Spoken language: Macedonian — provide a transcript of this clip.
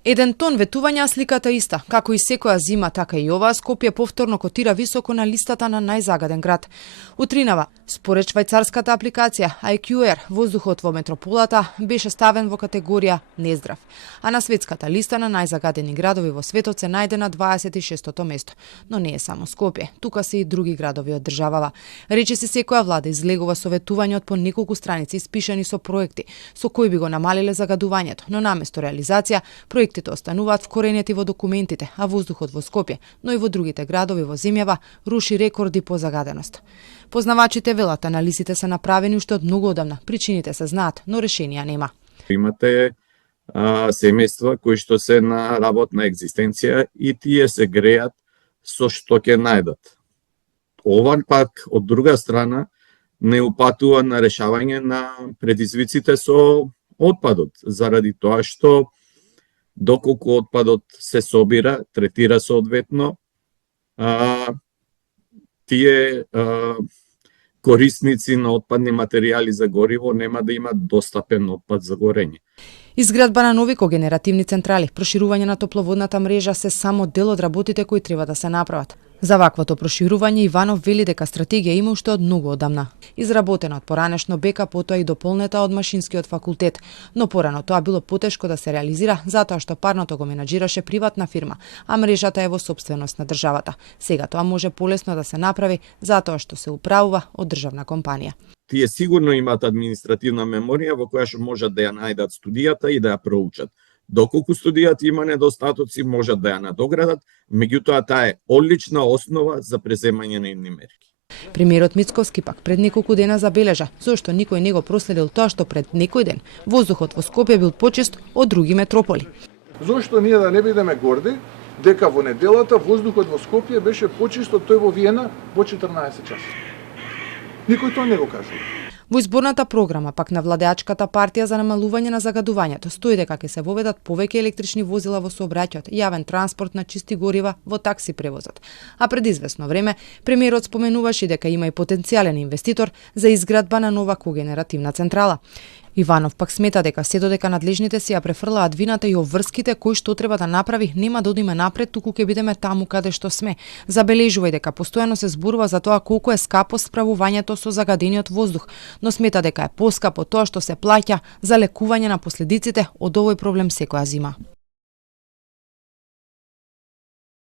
1 тон ветување, а сликата иста. Како и секоја зима, така и оваа Скопје повторно котира високо на листата на најзагаден град. Утринава, според швајцарската апликација IQR, воздухот во метрополата беше ставен во категорија нездрав, а на светската листа на најзагадени градови во светот се најде на 26-то место. Но не е само Скопје, тука се и други градови од државава. Речиси секоја влада излегува со ветување од по неколку страници испишани со проекти со кои би го намалиле загадувањето, но наместо реализација, проектите остануваат вкоренети во документите, а воздухот во Скопје, но и во другите градови во земјава, руши рекорди по загаденост. Познавачите велат, анализите се направени уште од многу одамна, причините се знаат, но решенија нема. Имате семејства кои што се на работна екзистенција и тие се греат со што ќе најдат. Ова пак од друга страна не упатува на решавање на предизвиците со отпадот, заради тоа што доколку отпадот се собира, третира соодветно, тие корисници на отпадни материјали за гориво нема да имат достапен отпад за горење. Изградба на нови когенеративни централи, проширување на топловодната мрежа се само дел од работите кои треба да се направат. За ваквото проширување Иванов вели дека стратегија има уште од многу одамна. Изработена од поранешно бека, потоа и дополнета од Машинскиот факултет, но порано тоа било потешко да се реализира затоа што парното го менаџираше приватна фирма, а мрежата е во сопственост на државата. Сега тоа може полесно да се направи затоа што се управува од државна компанија. Тие сигурно имаат административна меморија во која што можат да ја најдат студијата и да ја проучат. Доколку студијата има недостатоци, можат да ја надоградат, меѓутоа таа е одлична основа за преземање на идни мерки. Премиерот Мицковски пак пред неколку дена забележа зошто никој не го проследил тоа што пред некој ден воздухот во Скопје бил почист од други метрополи. Зошто ние да не бидеме горди дека во неделата воздухот во Скопје беше почист од тој во Виена во 14 часа. Никој тоа не го кажува. Во изборната програма пак на владеачката партија за намалување на загадувањето стои дека ќе се воведат повеќе електрични возила во сообраќајот, јавен транспорт на чисти горива во такси превозот. А пред известно време премиерот споменуваше дека има и потенцијален инвеститор за изградба на нова когенеративна централа. Иванов пак смета дека се додека надлежните си ја префрлаат вината и обврските кои што треба да направи, нема да одиме напред, туку ќе бидеме таму каде што сме. Забележува дека постојано се зборува за тоа колку е скапо справувањето со загадениот воздух, но смета дека е поскапо тоа што се плаќа за лекување на последиците од овој проблем секоја зима.